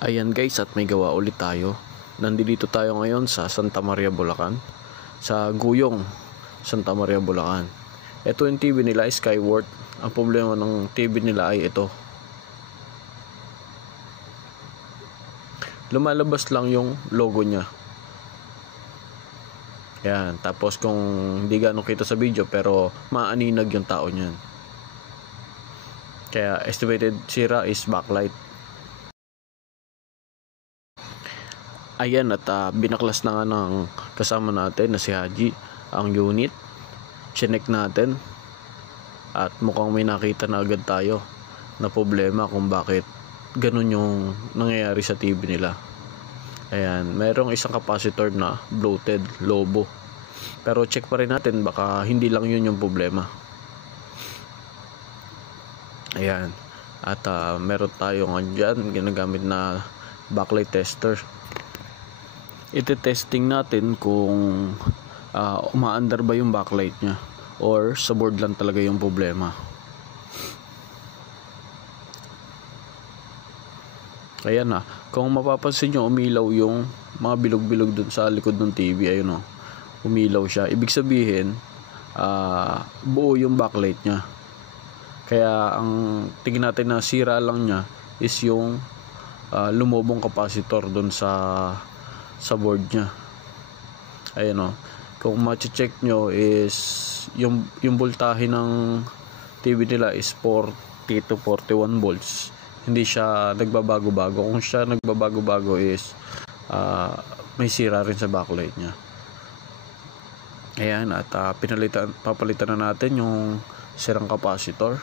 Ayan guys, at may gawa ulit tayo. Nandito tayo ngayon sa Santa Maria, Bulacan. Sa Guyong, Santa Maria, Bulacan. Ito yung TV nila, Skyward. Ang problema ng TV nila ay ito. Lumalabas lang yung logo niya. Yan, tapos kung hindi ganong kita sa video pero maaninag yung tao niyan. Kaya estimated sira is backlight. Ayan, at binaklas na nga ng kasama natin na si Haji ang unit. Chinek natin at mukhang may nakita na agad tayo na problema kung bakit ganun yung nangyayari sa TV nila. Ayan, merong isang capacitor na bloated, lobo. Pero check pa rin natin, baka hindi lang yun yung problema. Ayan, at meron tayo nga dyan ginagamit na backlight tester. Ite-testing natin kung umaandar ba yung backlight nya or sa board lang talaga yung problema. Ayan na, kung mapapansin nyo, umilaw yung mga bilog-bilog dun sa likod ng TV. Ayun o, umilaw siya. Ibig sabihin buo yung backlight nya. Kaya ang tingin natin na sira lang nya is yung lumobong capacitor dun sa board nya. Ayan o, kung ma-check nyo is yung voltahe ng TV nila is 40 to 41 volts. Hindi siya nagbabago-bago. Kung siya nagbabago-bago is may sira rin sa backlight nya. Ayan, at papalitan na natin yung sirang capacitor.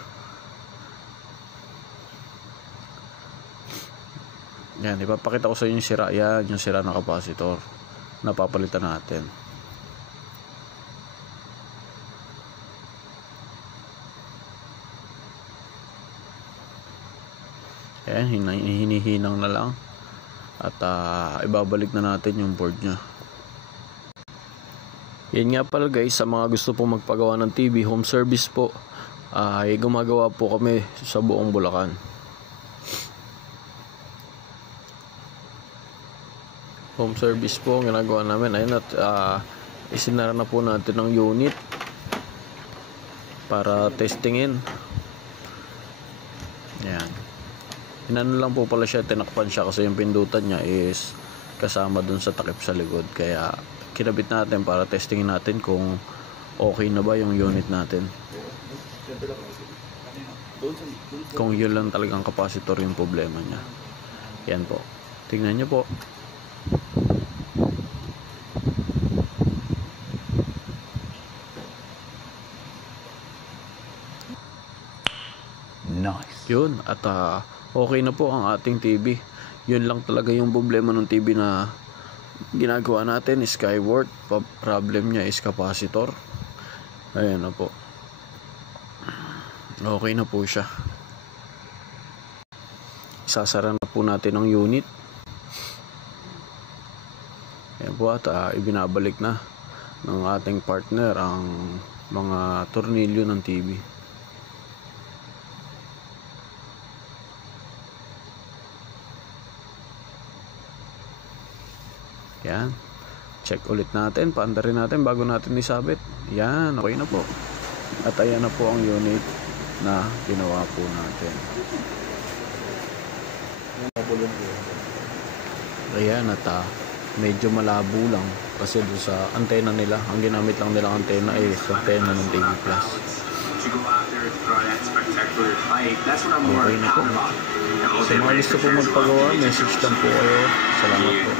Yan, ipapakita ko sa inyo yung sira. Yan, yung sira na capacitor na papalitan natin. Ayan, hinihinang na lang. At ibabalik na natin yung board nya. Yan nga pala guys, sa mga gusto pong magpagawa ng TV, home service po, ay gumagawa po kami sa buong Bulacan. Home service po ang ginagawa namin. Ayun, at isinara na po natin ang unit para testingin. Yan, inano lang po pala siya, tinakpan siya kasi yung pindutan niya is kasama dun sa takip sa likod. Kaya kinabit natin para testingin natin kung okay na ba yung unit natin, kung yun lang talagang capacitor yung problema niya. Yan po, tingnan nyo po. Nice. Yun, at okay na po ang ating TV. Yun lang talaga yung problema ng TV na ginagawa natin, Skyward. Problem niya is capacitor. Ayan na po, okay na po siya. Isasara na po natin ang unit. Ayan po, at ibinabalik na ng ating partner ang mga tornilyo ng TV. Yan, check ulit natin, paandarin natin bago natin isabit. Yan, okay na po. At ayan na po ang unit na ginawa po natin. Ayan, at medyo malabo lang kasi doon sa antena nila, ang ginamit lang nilang antena ay antena ng TV Plus. Okay na po. Sa mga gusto po magpagawa, message lang po kayo. Salamat po.